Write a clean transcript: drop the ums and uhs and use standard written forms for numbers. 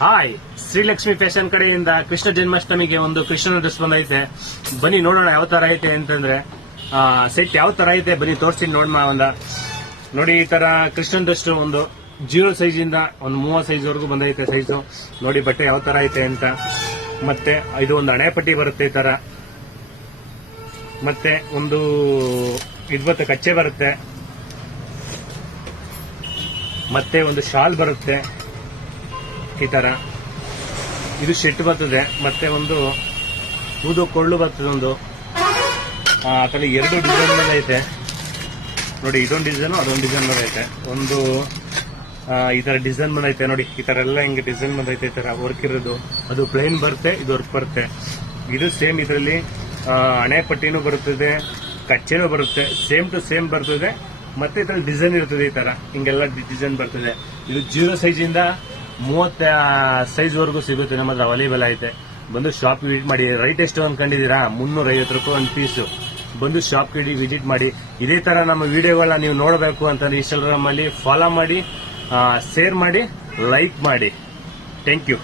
Hi, Srilakshmi fashion ಕಡೆಯಿಂದ ಕೃಷ್ಣ ಜನ್ಮಾಷ್ಟಮಿಗೆ ಒಂದು ಕೃಷ್ಣನ ಡ್ರೆಸ್ ಬಂದೈತೆ. ಬನ್ನಿ ನೋಡೋಣ ಯಾವ ತರ ಐತೆ ಅಂತಂದ್ರೆ. ಸೆಟ್ ಯಾವ ತರ ಐತೆ ಬನ್ನಿ ತೋರಿಸ್ತೀನಿ ನೋಡೋಣ. ನೋಡಿ, ಈ ತರ ಕೃಷ್ಣನ್ ಡ್ರೆಸ್ ಒಂದು 0 ಸೈಜ್ ಇಂದ ಒಂದು 30 ಸೈಜ್ ವರೆಗೂ ಬಂದೈತೆ ಸೈಜು. ನೋಡಿ ಬಟ್ಟೆ ಯಾವ ತರ ಐತೆ ಅಂತ. ಮತ್ತೆ ಇದು ಒಂದು ಹಣೆ ಪಟ್ಟಿ ಬರುತ್ತೆ ಈ ತರ. ಮತ್ತೆ ಒಂದು ಇದು ಬರುತ್ತೆ, ಕಚ್ಚೆ ಬರುತ್ತೆ. ಮತ್ತೆ ಒಂದು ಶಾಲ್ ಬರುತ್ತೆ ಈ ತರ. ಇದು ಶೆಟ್ ಬರ್ತದೆ. ಮತ್ತೆ ಒಂದು ಊದು ಕೊಳ್ಳು ಬರ್ತದೆ. ಒಂದು ಆ ತರ 2 ಡಿಸೈನ್ ಮೇಲೆ ಐತೆ ನೋಡಿ. ಇದೊಂದು ಡಿಸೈನ್, ಅದೊಂದು ಡಿಸೈನ್ ಬಂದೈತೆ. ಒಂದು ಈ ತರ ಡಿಸೈನ್ ಬಂದೈತೆ ನೋಡಿ. ಈ ತರ ಎಲ್ಲ ಹಿಂಗೆ ಡಿಸೈನ್ ಬಂದೈತೆ ಈ ತರ ವರ್ಕ್ ಇರೋದು. ಅದು ಪ್ಲೇನ್ ಬರುತ್ತೆ, ಇದು ವರ್ಕ್ ಬರುತ್ತೆ. ಇದು ಸೇಮ್ ಇದರಲ್ಲಿ ಹಣೆ ಪಟ್ಟಿನೂ ಬರುತ್ತದೆ, ಕಚ್ಚೆನೂ ಬರುತ್ತೆ, ಸೇಮ್ ಟು ಸೇಮ್ ಬರ್ತದೆ. ಮತ್ತೆ ಇದ್ರಲ್ಲಿ ಡಿಸೈನ್ ಇರ್ತದೆ ಈ ತರ, ಹಿಂಗೆಲ್ಲ ಡಿಸೈನ್ ಬರ್ತದೆ. ಇದು 0 ಸೈಜ್ ಇಂದ 30 ಸೈಜ್ ವರೆಗೂ ಸಿಗುತ್ತೆ. ನಮ್ಮ ಹತ್ರ ಅವೈಲೇಬಲ್ ಐತೆ. ಬಂದು ಶಾಪ್ ವಿಸಿಟ್ ಮಾಡಿ. ರೈಟ್ ಎಷ್ಟು ಅನ್ಕೊಂಡಿದೀರಾ? 350 ರೂಪಾಯಿ ಒಂದು ಪೀಸು. ಬಂದು ಶಾಪ್ ವಿಸಿಟ್ ಮಾಡಿ. ಇದೇ ತರ ನಮ್ಮ ವಿಡಿಯೋಗಳನ್ನ ನೀವು ನೋಡಬೇಕು ಅಂತಂದ್ರೆ ಇನ್ಸ್ಟಾಗ್ರಾಮ್ ಅಲ್ಲಿ ಫಾಲೋ ಮಾಡಿ, ಶೇರ್ ಮಾಡಿ, ಲೈಕ್ ಮಾಡಿ. Thank you.